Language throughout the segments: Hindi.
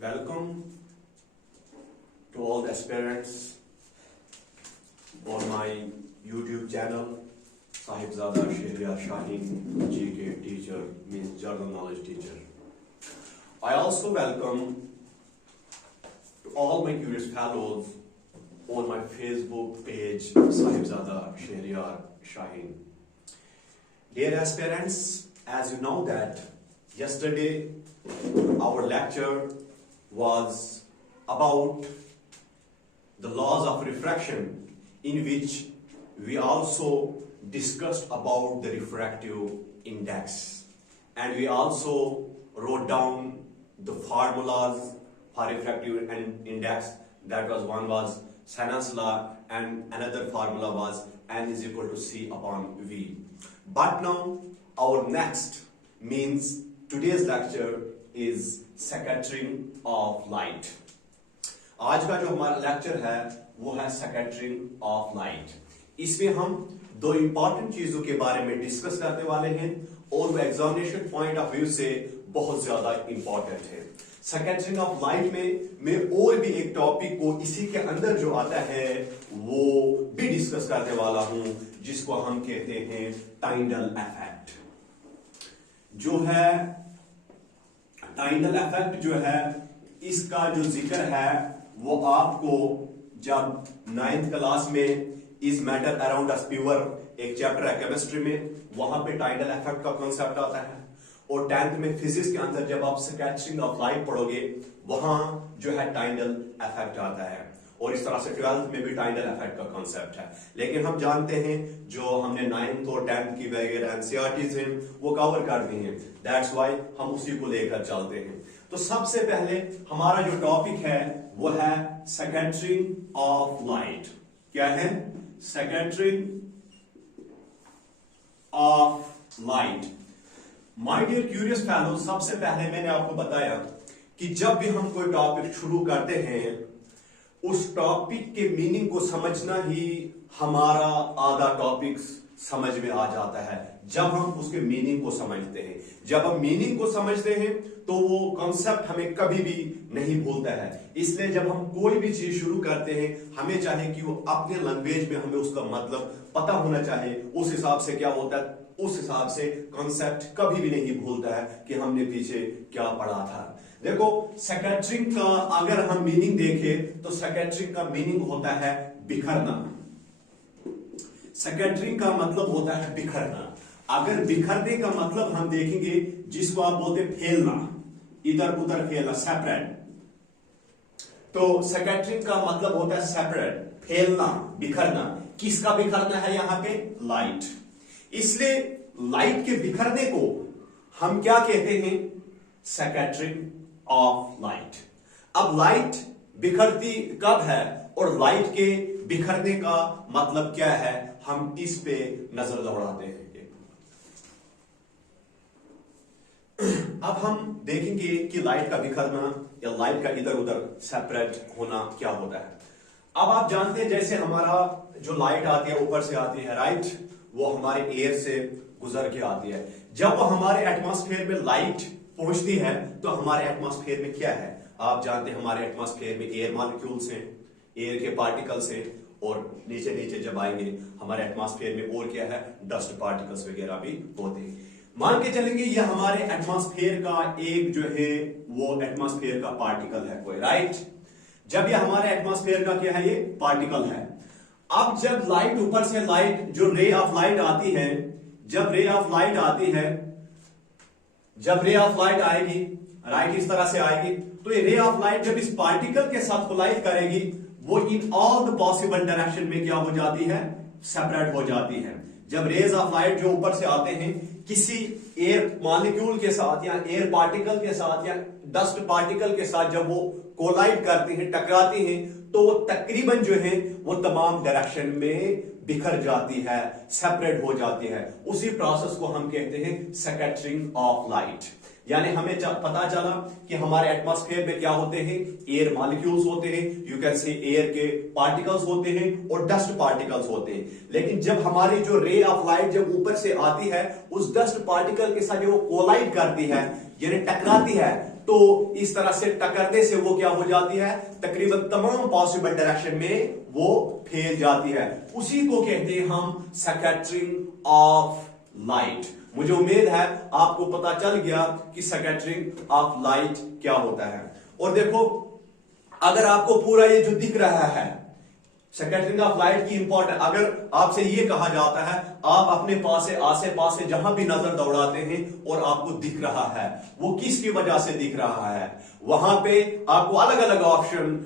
Welcome to all the aspirants on my YouTube channel, Sahibzada Shehryar Shaheen, GK teacher, means general knowledge teacher. I also welcome to all my curious fellows on my Facebook page, Sahibzada Shehryar Shaheen. Dear aspirants, as you know that yesterday our lecture was about the laws of refraction, in which we also discussed about the refractive index, and we also wrote down the formulas for refractive index. That was one was Senon's law and another formula was N is equal to C upon V. But now our next means today's lecture is scattering of light. आज का जो हमारा लेक्चर है वो है स्कैटरिंग ऑफ लाइट। इसमें हम दो इंपॉर्टेंट चीजों के बारे में डिस्कस करने वाले हैं और वो एग्जामिनेशन पॉइंट ऑफ व्यू से बहुत ज्यादा इंपॉर्टेंट है। स्कैटरिंग ऑफ लाइट में मैं और भी एक टॉपिक को इसी के अंदर जो आता है वो भी डिस्कस करने वाला हूं, जिसको हम कहते हैं टाइडल इफेक्ट। जो है टाइडल इफेक्ट जो है, इसका जो जिक्र है वो आपको जब 9th क्लास में is matter around us pure एक चैप्टर है केमिस्ट्री में, वहां पे टाइडल इफेक्ट का कॉन्सेप्ट आता है। और 10th में फिजिक्स के अंदर जब आप स्कैटरिंग ऑफ लाइट पढ़ोगे वहां जो है टाइडल इफेक्ट आता है। और इस तरह से 12th में भी टाइडल इफेक्ट का कॉन्सेप्ट है। लेकिन हम जानते हैं जो हमने 9th और 10th की वगैरह एनसीईआरटीज हैं वो कवर कर दी हैं, दैट्स व्हाई हम उसी को लेकर चलते हैं। तो सबसे पहले हमारा जो टॉपिक है वो है स्कैटरिंग ऑफ लाइट। क्या है? Scattering of light. My dear curious fellow, सबसे पहले मैंने आपको बताया कि जब भी हम कोई टॉपिक शुरू करते हैं उस टॉपिक के मीनिंग को समझना ही हमारा आधा टॉपिक समझ में आ जाता है जब हम उसके मीनिंग को समझते हैं। जब हम मीनिंग को समझते हैं तो वो कॉन्सेप्ट हमें कभी भी नहीं भूलता है। इसलिए जब हम कोई भी चीज शुरू करते हैं हमें चाहे कि वो अपने लैंग्वेज में हमें उसका मतलब पता होना चाहिए। उस हिसाब से क्या होता है, उस हिसाब से कॉन्सेप्ट कभी भी नहीं भूलता है कि हमने पीछे क्या पढ़ा था। देखो, स्कैटरिंग का अगर हम मीनिंग देखें तो स्कैटरिंग का मीनिंग होता है बिखरना। स्कैटरिंग का मतलब होता है बिखरना। अगर बिखरने का मतलब हम देखेंगे जिसको आप बोलते हैं फैलना, इधर उधर फैलना, सेपरेट, तो स्कैटरिंग का मतलब होता है सेपरेट, फैलना, बिखरना। किसका बिखरना है यहां पे? लाइट। इसलिए लाइट के बिखरने को हम क्या कहते हैं? Scattering of light. अब लाइट बिखरती कब है और लाइट के बिखरने का मतलब क्या है, हम इस पे नजर दौड़ाते हैं। अब हम देखेंगे कि लाइट का बिखरना या लाइट का इधर उधर सेपरेट होना क्या होता है। अब आप जानते हैं जैसे हमारा जो लाइट आती है ऊपर से आती है, राइट, वो हमारे एयर से गुजर के आती है। जब वो हमारे एटमॉस्फेयर में लाइट पहुंचती है तो हमारे एटमॉस्फेयर में क्या है, आप जानते हैं हमारे एटमॉस्फेयर में एयर मॉलिक्यूल्स हैं, एयर के पार्टिकल्स हैं, और नीचे नीचे जब आएंगे हमारे एटमॉस्फेयर में और क्या है, डस्ट पार्टिकल्स वगैरह भी होते हैं। मान के चलेंगे ये हमारे एटमॉस्फेयर का एक जो है वो एटमॉस्फेयर का पार्टिकल है कोई, राइट। जब ये हमारे एटमॉस्फेयर का क्या है, ये पार्टिकल है। अब जब लाइट ऊपर से लाइट जो रे ऑफ लाइट आती है, जब रे ऑफ लाइट आती है, जब रे ऑफ लाइट आएगी, राइट, इस तरह से आएगी, तो ये रे ऑफ लाइट जब इस पार्टिकल के साथ कोलाइड करेगी वो इन ऑल द पॉसिबल डायरेक्शन में क्या हो जाती है, सेपरेट हो जाती है। जब रेज ऑफ लाइट जो ऊपर से आते हैं किसी एयर मॉलिक्यूल के साथ या एयर पार्टिकल के साथ या डस्ट पार्टिकल के साथ जब वो कोलाइड करती हैं, टकराती हैं, तो वो तकरीबन जो है वो तमाम डायरेक्शन में बिखर जाती है, सेपरेट हो जाती है। उसी प्रोसेस को हम कहते हैं स्कैटरिंग ऑफ लाइट। यानी हमें पता चला कि हमारे एटमॉस्फेयर में क्या होते हैं, एयर मॉलिक्यूल्स होते हैं, यू कैन से एयर के पार्टिकल्स होते हैं और डस्ट पार्टिकल्स होते हैं। लेकिन जब हमारी जो रे ऑफ लाइट जब ऊपर से आती है उस डस्ट पार्टिकल के साथ जो कोलाइड करती है यानी टकराती है, तो इस तरह से टकरने से वो क्या हो जाती है, तकरीबन तमाम पॉसिबल डायरेक्शन में वो फैल जाती है। उसी को कहते हैं हम स्कैटरिंग ऑफ लाइट। मुझे उम्मीद है आपको पता चल गया कि स्कैटरिंग ऑफ लाइट क्या होता है। और देखो, अगर आपको पूरा ये जो दिख रहा है स्कैटरिंग ऑफ लाइट की इंपॉर्टेंट, अगर आपसे ये कहा जाता है आप अपने पास से आसे पास से जहां भी नजर दौड़ाते हैं और आपको दिख रहा है, वो किसकी वजह से दिख रहा है, वहां पे आपको अलग अलग ऑप्शन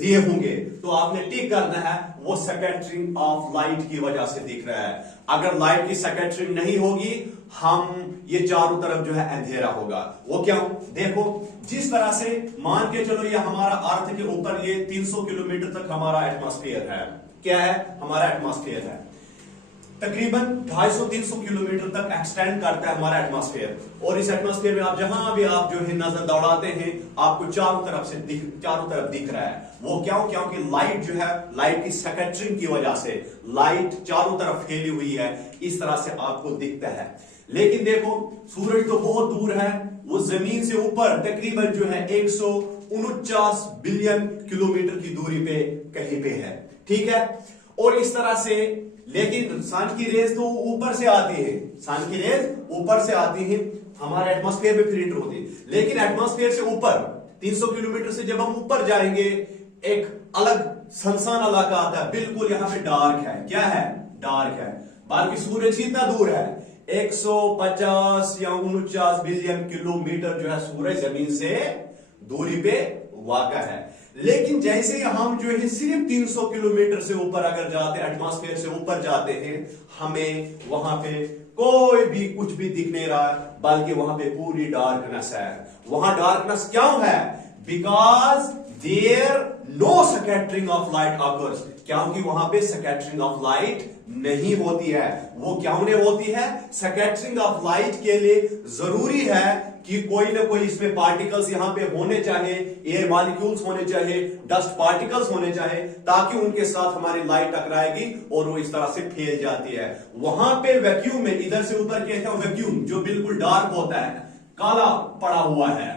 दिए होंगे, तो आपने टिक करना है वो स्कैटरिंग ऑफ लाइट की वजह से दिख रहा है। अगर लाइट की स्कैटरिंग नहीं होगी, हम ये चारों तरफ जो है अंधेरा होगा। वो क्यों? देखो, जिस तरह से मान के चलो ये हमारा अर्थ के ऊपर ये 300 किलोमीटर तक हमारा एटमॉस्फेयर है। क्या है? हमारा एटमॉस्फेयर है। तकरीबन 250-300 किलोमीटर तक एक्सटेंड करता है हमारा एटमॉस्फेयर। और इस एटमॉस्फेयर में आप जहां भी आप जो है नजर दौड़ाते हैं, आपको चारों तरफ दिख रहा है। वो क्यों? क्योंकि लाइट जो है, लाइट की स्कैटरिंग की वजह से लाइट चारों तरफ फैली हुई है, इस तरह से आपको दिखता है। लेकिन देखो, सूरज तो बहुत दूर है, वो जमीन से ऊपर तकरीबन जो है 149 बिलियन किलोमीटर की दूरी पे कहीं पे है, ठीक है। और इस तरह से, लेकिन सन की रेज तो ऊपर से आती है, सन की रेज ऊपर से आती है, हमारे एटमॉस्फेयर में फिर इंटर होती है। लेकिन एटमॉस्फेयर से ऊपर 300 किलोमीटर से जब हम ऊपर जाएंगे, एक अलग सनसान इलाका आता है, बिल्कुल यहां पे डार्क है। क्या है? डार्क है। बाकी सूरज कितना दूर है? 150 या 49 बिलियन किलोमीटर जो है सूरज जमीन से दूरी पे वाक़ा है। लेकिन जैसे हम जो है सिर्फ 300 किलोमीटर से ऊपर अगर जाते हैं, एटमॉस्फेयर से ऊपर जाते हैं, हमें वहां पे कोई भी कुछ भी दिख नहीं रहा, बल्कि वहां पे पूरी डार्कनेस है। वहां डार्कनेस क्यों है? Because there no scattering of light occurs, क्योंकि वहां पे स्कैटरिंग ऑफ लाइट नहीं होती है। वो क्यों नहीं होती है? स्कैटरिंग ऑफ लाइट के लिए जरूरी है कि कोई ना कोई इसमें पार्टिकल्स यहां पे होने चाहिए, एयर मॉलिक्यूल्स होने चाहिए, डस्ट पार्टिकल्स होने चाहिए, ताकि उनके साथ हमारी लाइट टकराएगी और वो इस तरह से फैल जाती है। वहां पे वैक्यूम में, इधर से ऊपर कहते हैं वैक्यूम, जो बिल्कुल डार्क होता है, काला पड़ा हुआ है,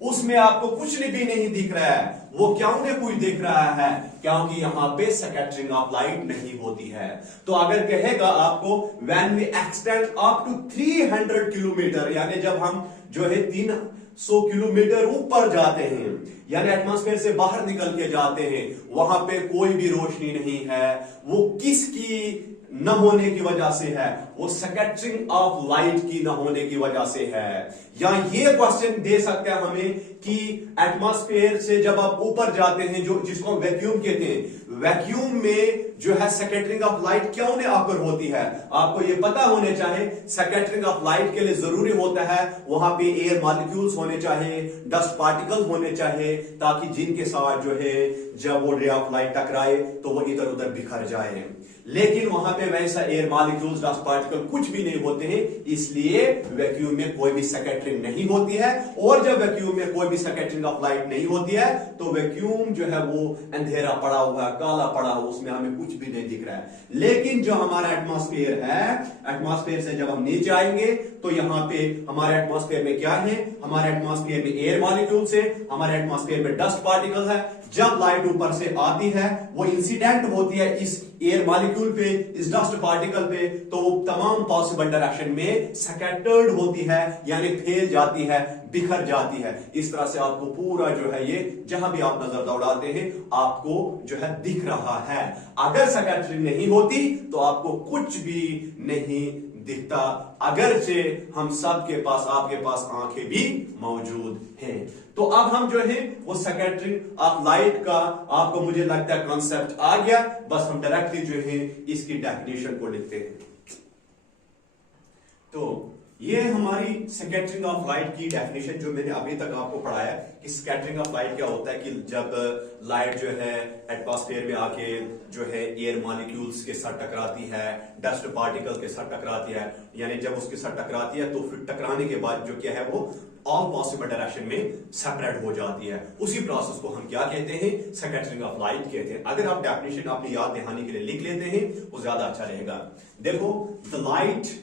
उसमें आपको कुछ भी नहीं दिख रहा है। वो क्यों नहीं कुछ दिख रहा है? क्योंकि यहां पे स्कैटरिंग ऑफ लाइट नहीं होती है। तो अगर कहेगा आपको when we extend up to 300 kilometre, यानी जब हम जो है 300 किलोमीटर ऊपर जाते हैं, यानी एटमॉस्फेयर से बाहर निकल के जाते हैं, वहां पे कोई भी रोशनी नहीं है, वो किसकी न होने की वजह से है? वो स्कैटरिंग ऑफ लाइट की न होने की वजह से है। या ये क्वेश्चन दे सकता है हमें कि एटमॉस्फेयर से जब आप ऊपर जाते हैं, जो जिसको हम वैक्यूम कहते हैं, वैक्यूम में जो है स्कैटरिंग ऑफ लाइट क्यों नहीं आकर होती है? आपको ये पता होने चाहिए। स्कैटरिंग ऑफ लाइट के लिए जरूरी होता है वहां पे एयर मॉलिक्यूल्स होने चाहिए, डस्ट पार्टिकल्स होने चाहिए, ताकि जिनके साथ जो है जब वो रे ऑफ लाइट टकराए तो वो इधर उधर बिखर जाए। लेकिन वहां पे वैसा एयर मॉलिक्यूल्स, डस्ट पार्टिकल कुछ भी नहीं होते हैं, इसलिए वैक्यूम में कोई भी स्कैटरिंग नहीं होती है। और जब वैक्यूम में कोई भी स्कैटरिंग ऑफ लाइट नहीं होती है, तो वैक्यूम जो है वो अंधेरा पड़ा हुआ है, काला पड़ा हुआ, उसमें हमें कुछ भी नहीं दिख रहा है। लेकिन जो हमारा एटमॉस्फेयर है, एटमॉस्फेयर से जब हम नीचे आएंगे तो यहां पे हमारे एटमॉस्फेयर में क्या है? हमारे एटमॉस्फेयर में एयर मॉलिक्यूल्स है, हमारे एटमॉस्फेयर में डस्ट पार्टिकल है। जब लाइट ऊपर से आती है, वो इंसिडेंट होती है इस एयर मॉलिक्यूल पे, इस डस्ट पार्टिकल पे, तो वो तमाम पॉसिबल डायरेक्शन में स्कैटर्ड होती है, यानी फैल जाती है, बिखर जाती है। इस तरह से आपको पूरा जो है ये जहां भी आप नजर दौड़ाते हैं, आपको जो है दिख रहा है। अगर स्कैटरिंग नहीं होती तो आपको कुछ भी नहीं दिखता, अगरचे हम सब के पास, आपके पास आंखें भी मौजूद हैं। तो अब हम जो है वो स्कैटरिंग ऑफ लाइट का आपको मुझे लगता है कॉन्सेप्ट आ गया। बस हम डायरेक्टली जो है इसकी डेफिनेशन को लिखते हैं। तो ये हमारी स्कैटरिंग ऑफ लाइट की डेफिनेशन जो मैंने अभी तक आपको पढ़ाया कि स्कैटरिंग ऑफ लाइट क्या होता है, कि जब लाइट जो है एटमॉस्फेयर में आके जो है एयर मॉलिक्यूल्स के साथ टकराती है, डस्ट पार्टिकल के साथ टकराती है, यानी जब उसके साथ टकराती है तो फिर टकराने के बाद जो क्या है वो ऑल पॉसिबल डायरेक्शन में सेपरेट हो जाती है। उसी प्रोसेस को हम क्या कहते हैं? स्कैटरिंग ऑफ लाइट कहते हैं। अगर आप डेफिनेशन अपनी याद दहानी के लिए लिख लेते हैं वो ज्यादा अच्छा रहेगा। देखो, द लाइट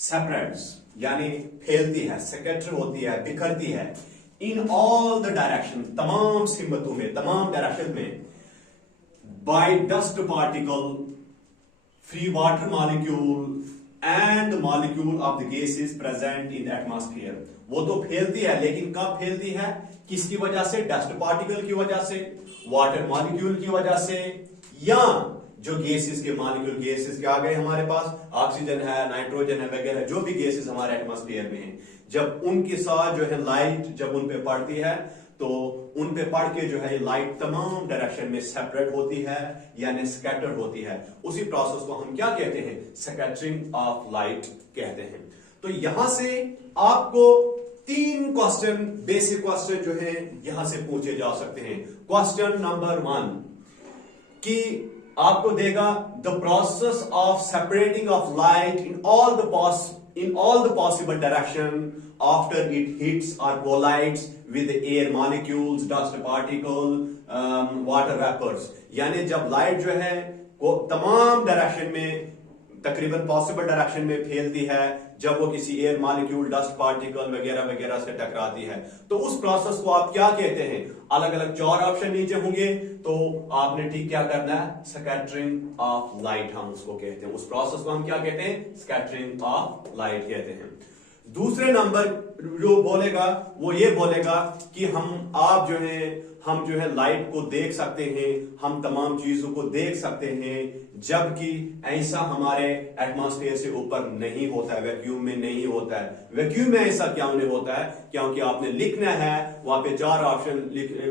separates यानी फैलती है, स्कैटर होती है, बिखरती है इन ऑल द डायरेक्शन, तमाम सिमतों में, तमाम डायरेक्शन में, by dust particle, free water molecule and molecule of the gases present in the atmosphere. वो तो फैलती है, लेकिन कब फैलती है, किसकी वजह से, डस्ट पार्टिकल की वजह से, वाटर मॉलिक्यूल की वजह से, या जो गैसेस के मॉलिक्यूल, गैसेस के आ गए हमारे पास, ऑक्सीजन है, नाइट्रोजन है वगैरह, जो भी गैसेस हमारे एटमॉस्फेयर में हैं, जब उनके साथ जो है लाइट जब उन पे पड़ती है तो उन पे पड़ के जो है लाइट तमाम डायरेक्शन में सेपरेट होती है यानी स्कैटर होती है। उसी प्रोसेस को हम क्या कहते हैं, स्कैटरिंग ऑफ लाइट कहते हैं। तो यहां से आपको 3 क्वेश्चन, बेसिक क्वेश्चन जो है यहां से पूछे जा सकते हैं। क्वेश्चन नंबर 1 कि आपको देगा the process of separating of light in all the possible direction after it hits और collides with air molecules, dust particle, water vapours. यानी जब लाइट जो है वो तमाम डायरेक्शन में, तकरीबन पॉसिबल डायरेक्शन में फैलती है, जब वो किसी एयर मॉलिक्यूल, डस्ट पार्टिकल वगैरह वगैरह से टकराती है, तो उस प्रोसेस को आप क्या कहते हैं। अलग अलग 4 ऑप्शन नीचे होंगे, तो आपने ठीक क्या करना है, स्कैटरिंग ऑफ लाइट हम उसको कहते हैं। उस प्रोसेस को हम क्या कहते हैं, स्कैटरिंग ऑफ लाइट कहते हैं। दूसरे नंबर जो बोलेगा वो ये बोलेगा कि हम जो है लाइट को देख सकते हैं, हम तमाम चीजों को देख सकते हैं, जबकि ऐसा हमारे एटमॉस्फेयर से ऊपर नहीं होता है, वैक्यूम में नहीं होता है। वैक्यूम में ऐसा क्यों नहीं होता है, क्योंकि आपने लिखना है, वहां पे 4 ऑप्शन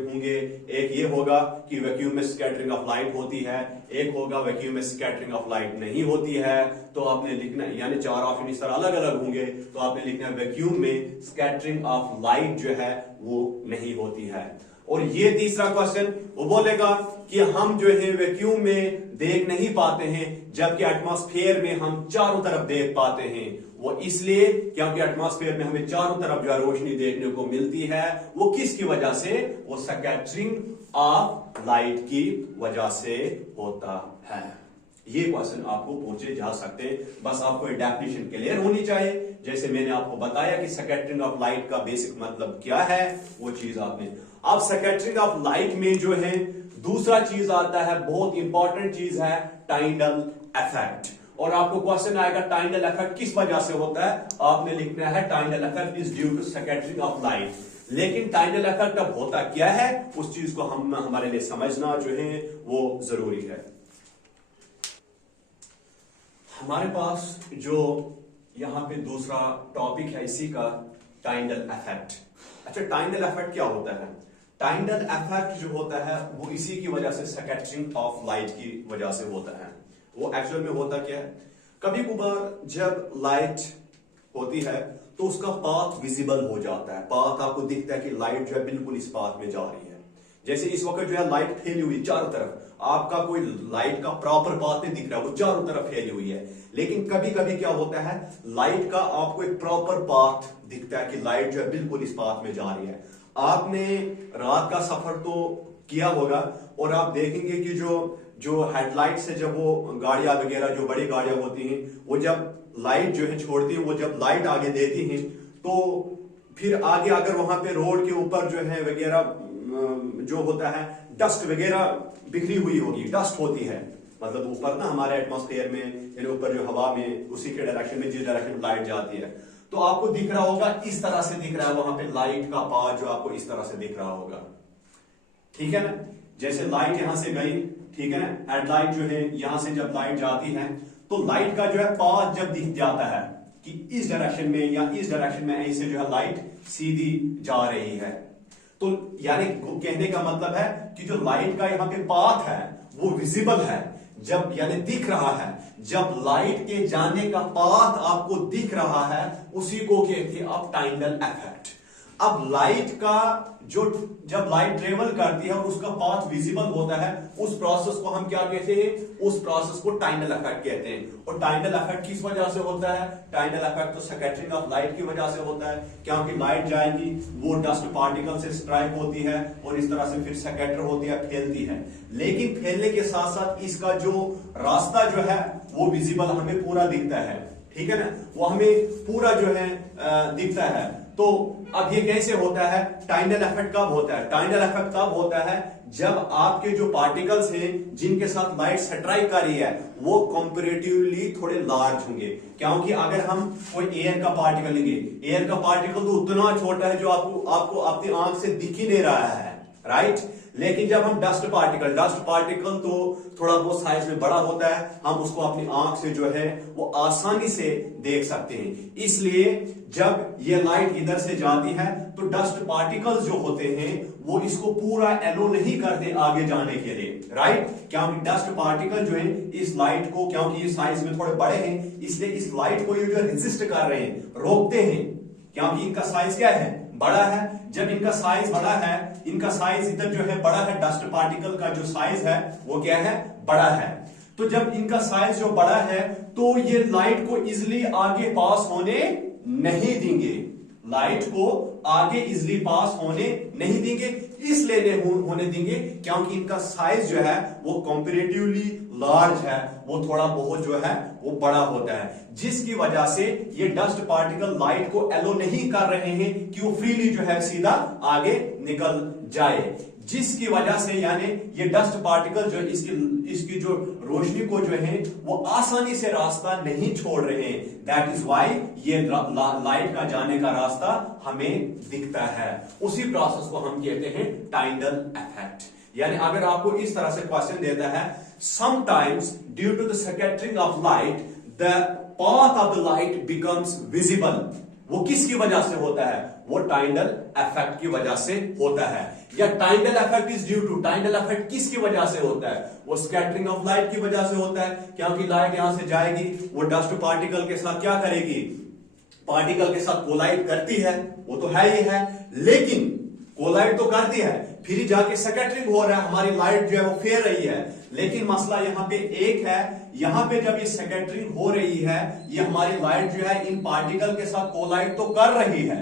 होंगे। एक ये होगा कि वैक्यूम में स्कैटरिंग ऑफ लाइट होती है, एक होगा वैक्यूम में स्कैटरिंग ऑफ लाइट नहीं होती है। तो आपने लिखना, यानी 4 ऑप्शन इस तरह अलग अलग होंगे, तो आपने लिखना है वैक्यूम में स्कैटरिंग ऑफ लाइट जो है वो नहीं होती है। और ये तीसरा क्वेश्चन वो बोलेगा कि हम जो है वैक्यूम में देख नहीं पाते हैं, जबकि एटमॉस्फेयर में हम चारों तरफ देख पाते हैं। वो इसलिए क्योंकि एटमॉस्फेयर में हमें चारों तरफ जो है रोशनी देखने को मिलती है। वो किसकी वजह से, वो स्कैटरिंग ऑफ लाइट की वजह से होता है। ये क्वेश्चन आपको पूछे जा सकते हैं, बस आपको डेफिनेशन क्लियर होनी चाहिए। जैसे मैंने आपको बताया कि स्कैटरिंग ऑफ लाइट का बेसिक मतलब क्या है, वो चीज आपने। अब स्कैटरिंग ऑफ लाइट में जो है दूसरा चीज आता है, बहुत इंपॉर्टेंट चीज है, टाइडल इफेक्ट। और आपको क्वेश्चन आएगा टाइडल इफेक्ट किस वजह से होता है, आपने लिखना है tidal effect is due to scattering of light. लेकिन टाइडल इफेक्ट अब होता क्या है, उस चीज को हमारे लिए समझना जो है वो जरूरी है। हमारे पास जो यहां पे दूसरा टॉपिक है इसी का, टाइडल इफेक्ट। अच्छा, टाइडल इफेक्ट क्या होता है? टाइडल इफेक्ट जो होता है वो इसी की वजह से, स्कैटरिंग ऑफ लाइट की वजह से होता है। वो एक्चुअल में होता क्या है, कभी कभार जब लाइट होती है तो उसका पाथ विजिबल हो जाता है। पाथ आपको दिखता है कि लाइट जो है बिल्कुल इस पाथ में जा रही है। जैसे इस वक्त जो है लाइट फैली हुई चारों तरफ, आपका कोई लाइट का प्रॉपर पाथ नहीं दिख रहा, वो चारों तरफ फैली हुई है। लेकिन कभी कभी क्या होता है, लाइट का आपको एक प्रॉपर पाथ दिखता है कि लाइट जो है बिल्कुल इस पाथ में जा रही है। आपने रात का सफर तो किया होगा और आप देखेंगे कि जो हेडलाइट से जब वो गाड़ियां वगैरह, जो बड़ी गाड़ियां होती हैं, वो जब लाइट जो है छोड़ती है, वो जब लाइट आगे देती हैं तो फिर आगे अगर वहां पे रोड के ऊपर जो है वगैरह जो होता है डस्ट वगैरह बिखरी हुई होगी, डस्ट होती है, मतलब ऊपर ना हमारे एटमॉस्फेयर में, यानी ऊपर जो हवा में, उसी के डायरेक्शन में, जिस डायरेक्शन में लाइट जाती है, तो आपको दिख रहा होगा इस तरह से दिख रहा है, वहां पे लाइट का पाथ जो आपको इस तरह से दिख रहा होगा। ठीक है ना, जैसे लाइट यहां से गई, ठीक है ना, हेडलाइट जो है यहां से जब लाइट जाती है तो लाइट का जो है पाथ जब दिख जाता है कि इस डायरेक्शन में या इस डायरेक्शन में ऐसे जो है लाइट सीधी जा रही है, तो यानी कहने का मतलब है कि जो लाइट का यहां पे पाथ है वो विजिबल है, जब यानी दिख रहा है। जब लाइट के जाने का पाथ आपको दिख रहा है उसी को कहते हैं आप टाइडल इफेक्ट। अब लाइट का जब लाइट ट्रेवल करती है और उसका पाथ विजिबल होता है, उस प्रोसेस को हम क्या कहते हैं, उस प्रोसेस को टाइडल इफेक्ट कहते हैं। और टाइडल इफेक्ट किस वजह से होता है, टाइडल इफेक्ट तो स्कैटरिंग ऑफ लाइट की वजह से होता है, क्योंकि लाइट जाएगी, वो डस्ट पार्टिकल से स्ट्राइक होती है और इस तरह से फिर स्कैटर होती है, फैलती है। लेकिन फैलने के साथ साथ इसका जो रास्ता जो है वो विजिबल हमें पूरा दिखता है। ठीक है ना, वो हमें पूरा जो है दिखता है। तो अब ये कैसे होता है, टाइनल इफेक्ट कब होता है? टाइनल इफेक्ट तब होता है जब आपके जो पार्टिकल्स हैं जिनके साथ लाइट स्ट्राइक कर रही है वो कंपैरेटिवली थोड़े लार्ज होंगे। क्योंकि अगर हम कोई एयर का पार्टिकल लेंगे, एयर का पार्टिकल तो उतना छोटा है जो आपको अपनी आंख से दिख ही नहीं रहा है, राइट। लेकिन जब हम डस्ट पार्टिकल तो थोड़ा बहुत साइज में बड़ा होता है, हम उसको अपनी आंख से जो है वो आसानी से देख सकते हैं। इसलिए जब ये लाइट इधर से जाती है तो डस्ट पार्टिकल्स जो होते हैं वो इसको पूरा एलो नहीं करते आगे जाने के लिए, राइट। क्योंकि डस्ट पार्टिकल जो है इस लाइट को, क्योंकि ये साइज में थोड़े बड़े हैं, इसलिए इस लाइट को ये जो रेजिस्ट कर रहे हैं, रोकते हैं, क्योंकि इनका साइज क्या है, बड़ा है। जब इनका साइज बड़ा है, इनका साइज इधर जो है बड़ा है, डस्ट पार्टिकल का जो साइज है वो क्या है, बड़ा है। तो जब इनका साइज जो बड़ा है तो ये लाइट को इजिली आगे पास होने नहीं देंगे, लाइट को आगे इजिली पास होने नहीं देंगे, इसलिए होने देंगे क्योंकि इनका साइज जो है वो कंपैरेटिवली लार्ज है, वो थोड़ा बहुत जो है वो बड़ा होता है, जिसकी वजह से ये डस्ट पार्टिकल लाइट को एलो नहीं कर रहे हैं कि वो फ्रीली जो है सीधा आगे निकल जाए, जिसकी वजह से यानी ये डस्ट पार्टिकल जो इसकी जो रोशनी को जो है वो आसानी से रास्ता नहीं छोड़ रहे हैं। दैट इज वाई ये लाइट का जाने का रास्ता हमें दिखता है। उसी प्रोसेस को हम कहते हैं टाइनल इफेक्ट। यानी अगर आपको इस तरह से क्वेश्चन देता है, sometimes due to the scattering of light the path of the light becomes visible, वो किसकी वजह से होता है, वो टाइनल इफेक्ट की वजह से होता है। या Tyndall effect is due to, Tyndall effect किसकी वजह से होता है, वो स्कैटरिंग ऑफ लाइट की वजह से होता है, क्योंकि लाइट यहां से जाएगी, वो डस्ट पार्टिकल के साथ क्या करेगी, पार्टिकल के साथ कोलाइड करती है, वो तो है ही है, लेकिन कोलाइड तो करती है, फिर जाके स्कैटरिंग हो रहा है, हमारी लाइट जो है वो फेर रही है। लेकिन मसला यहां पे एक है, यहां पे जब ये स्कैटरिंग हो रही है, ये हमारी लाइट जो है इन पार्टिकल के साथ कोलाइड तो कर रही है,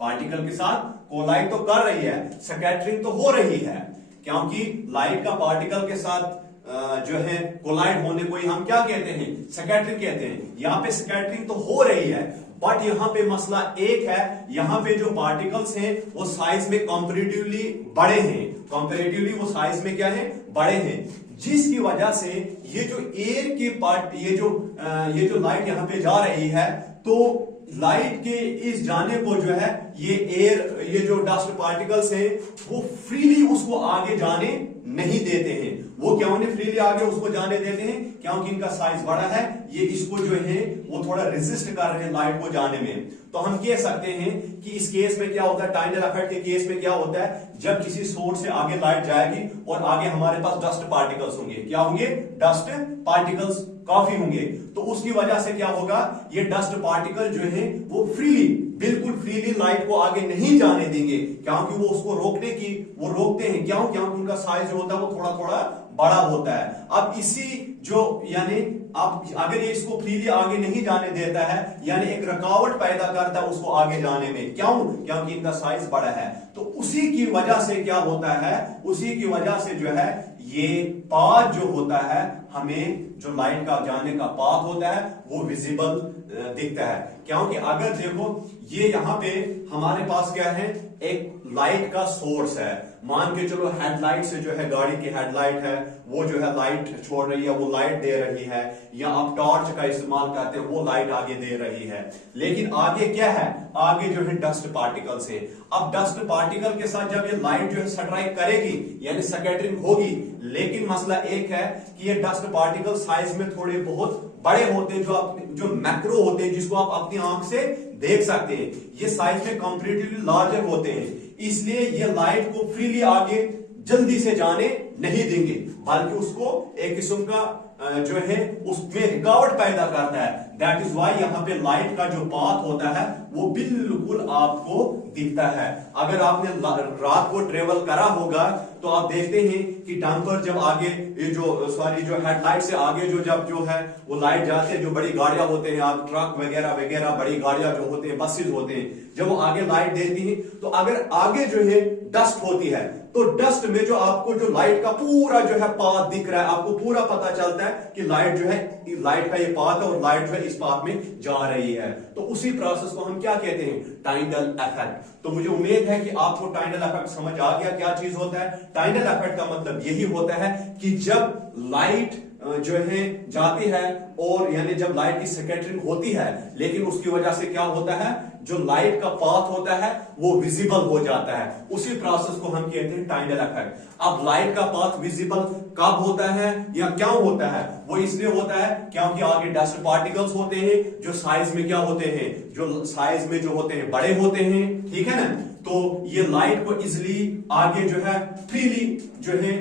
पार्टिकल के साथ कोलाइड तो कर रही है, स्कैटरिंग तो हो रही है, क्योंकि लाइट का पार्टिकल के साथ जो है कोलाइड होने को ही हम क्या कहते हैं, स्कैटरिंग कहते हैं। यहां पे स्कैटरिंग तो हो रही है, बट यहां पे मसला एक है, यहां पे जो पार्टिकल्स हैं वो साइज में कंपैरेटिवली बड़े हैं, कंपैरेटिवली वो साइज में क्या है, बड़े हैं, जिसकी वजह से ये जो एयर की पार्ट, ये जो लाइट यहां पे जा रही है, तो लाइट के इस जाने को जो है ये एयर, ये जो डस्ट पार्टिकल्स हैं वो फ्रीली उसको आगे जाने नहीं देते हैं। वो क्यों नहीं फ्रीली आगे उसको जाने देते हैं, क्योंकि इनका साइज बड़ा है, ये इसको जो है वो थोड़ा रेजिस्ट कर रहे हैं लाइट को जाने में। तो हम कह सकते हैं कि इस केस में क्या होता है, टाइनल इफेक्ट के केस में क्या होता है, जब किसी सोर्स से आगे लाइट जाएगी और आगे हमारे पास डस्ट पार्टिकल्स होंगे, क्या होंगे, डस्ट पार्टिकल्स काफी होंगे, तो उसकी वजह से क्या होगा, ये डस्ट पार्टिकल जो है वो फ्रीली, बिल्कुल फ्रीली लाइट को आगे नहीं जाने देंगे, क्योंकि वो उसको वो रोकते हैं, क्योंकि उनका साइज जो होता है वो थोड़ा थोड़ा बड़ा होता है। अब इसी जो यानी अब अगर ये इसको फ्रीली आगे नहीं जाने देता है, यानी एक रुकावट पैदा करता है उसको आगे जाने में, क्यों, क्योंकि इनका साइज बड़ा है। तो उसी की वजह से क्या होता है, उसी की वजह से जो है ये पाथ जो होता है, हमें जो लाइट का जाने का पाथ होता है वो विजिबल दिखता है। क्योंकि अगर देखो ये यहां पे हमारे पास क्या है, एक लाइट का सोर्स है, मान के चलो हेडलाइट से जो है, गाड़ी की हेडलाइट है वो जो है लाइट छोड़ रही है, वो लाइट दे रही है, या आप टॉर्च का इस्तेमाल करते हैं वो लाइट आगे दे रही है। लेकिन आगे क्या है, आगे जो है डस्ट पार्टिकल्स है। अब डस्ट पार्टिकल के साथ जब ये लाइट जो है स्ट्राइक करेगी यानी स्कैटरिंग होगी, लेकिन मसला एक है कि ये डस्ट पार्टिकल साइज में थोड़े बहुत बड़े होते हैं, जो मैक्रो होते हैं, जिसको आप अपनी आंख से देख सकते हैं, ये साइज में कंपैरेटिवली लार्जर होते हैं, इसलिए ये लाइट को फ्रीली आगे जल्दी से जाने नहीं देंगे, बल्कि उसको एक किस्म का जो है उसमें रुकावट पैदा करता है। दैट इज वाई यहाँ पे लाइट का जो पाथ होता है वो बिल्कुल आपको दिखता है। अगर आपने रात को ट्रेवल करा होगा तो आप देखते हैं कि डंपर जब आगे ये जो हेडलाइट से आगे जो है वो लाइट जाते हैं, जो बड़ी गाड़ियां होते हैं, आप ट्रक वगैरह वगैरह बड़ी गाड़ियां जो होते हैं, बसेज होते हैं, जब वो आगे लाइट देती हैं तो अगर आगे जो है डस्ट होती है तो डस्ट में जो आपको जो लाइट का पूरा जो है पाथ दिख रहा है, आपको पूरा पता चलता है कि लाइट जो है, लाइट का ये पाथ है और लाइट जो है इस पाथ में जा रही है। तो उसी प्रोसेस को हम क्या कहते हैं, टाइडल इफेक्ट। तो मुझे उम्मीद है कि आपको टाइडल इफेक्ट समझ आ गया क्या चीज होता है। टाइडल इफेक्ट का मतलब यही होता है कि जब लाइट जो है जाती है, और यानी जब लाइट की स्कैटरिंग होती है, लेकिन उसकी वजह से क्या होता है, जो लाइट का पाथ होता है वो विजिबल हो जाता है। उसी प्रोसेस को हम कहते हैं टाइडल इफेक्ट। अब लाइट का पाथ विजिबल कब होता है या क्यों होता है, वो इसलिए होता है क्योंकि आगे डस्ट पार्टिकल्स होते हैं जो साइज में क्या होते हैं, जो साइज में जो होते हैं बड़े होते हैं, ठीक है ना। तो ये लाइट को इजिली आगे जो है फ्रीली जो है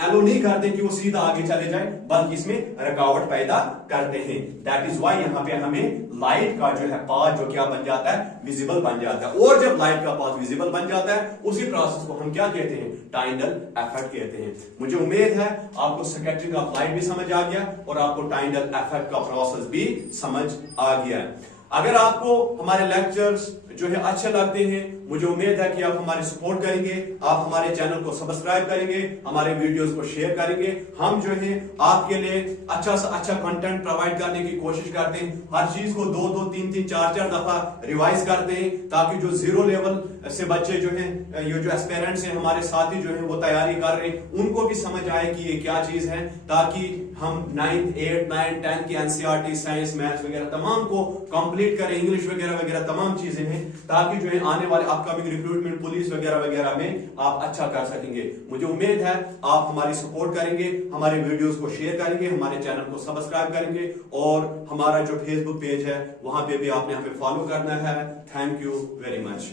एलो नहीं करते कि वो सीधा आगे चले जाए, बल्कि इसमें रुकावट पैदा करते हैं। दैट इज वाई यहाँ पे हमें लाइट का जो है पाथ जो क्या बन जाता है, विजिबल बन जाता है। और जब लाइट का पाथ विजिबल बन जाता है, उसी प्रोसेस को हम क्या कहते हैं, टाइडल इफेक्ट कहते हैं। मुझे उम्मीद है आपको स्कैटरिंग ऑफ लाइट भी समझ आ गया और आपको टाइडल इफेक्ट का प्रोसेस भी समझ आ गया। अगर आपको हमारे लेक्चर्स जो है अच्छे लगते हैं, मुझे उम्मीद है कि आप हमारी सपोर्ट करेंगे, आप हमारे चैनल को सब्सक्राइब करेंगे, हमारे वीडियोस को शेयर करेंगे। हम जो है आपके लिए अच्छा से अच्छा कंटेंट प्रोवाइड करने की कोशिश करते हैं। हर चीज को 2-2, 3-3, 4-4 दफा रिवाइज करते हैं, ताकि जो जीरो लेवल से बच्चे जो हैं, ये जो एस्पिरेंट्स हैं, हमारे साथी जो हैं वो तैयारी कर रहे हैं, उनको भी समझ आए कि ये क्या चीज है, ताकि हम 9th, 8th, 9th, 10th की एनसीईआरटी, साइंस, मैथ्स वगैरह तमाम को कंप्लीट करें, इंग्लिश वगैरह वगैरह तमाम चीजें हैं, ताकि जो है आने वाले अपकमिंग रिक्रूटमेंट, पुलिस वगैरह वगैरह में आप अच्छा कर सकेंगे। मुझे उम्मीद है आप हमारी सपोर्ट करेंगे, हमारे वीडियोस को शेयर करेंगे, हमारे चैनल को सब्सक्राइब करेंगे, और हमारा जो फेसबुक पेज है वहां पे भी आपने हमें फॉलो करना है। Thank you very much.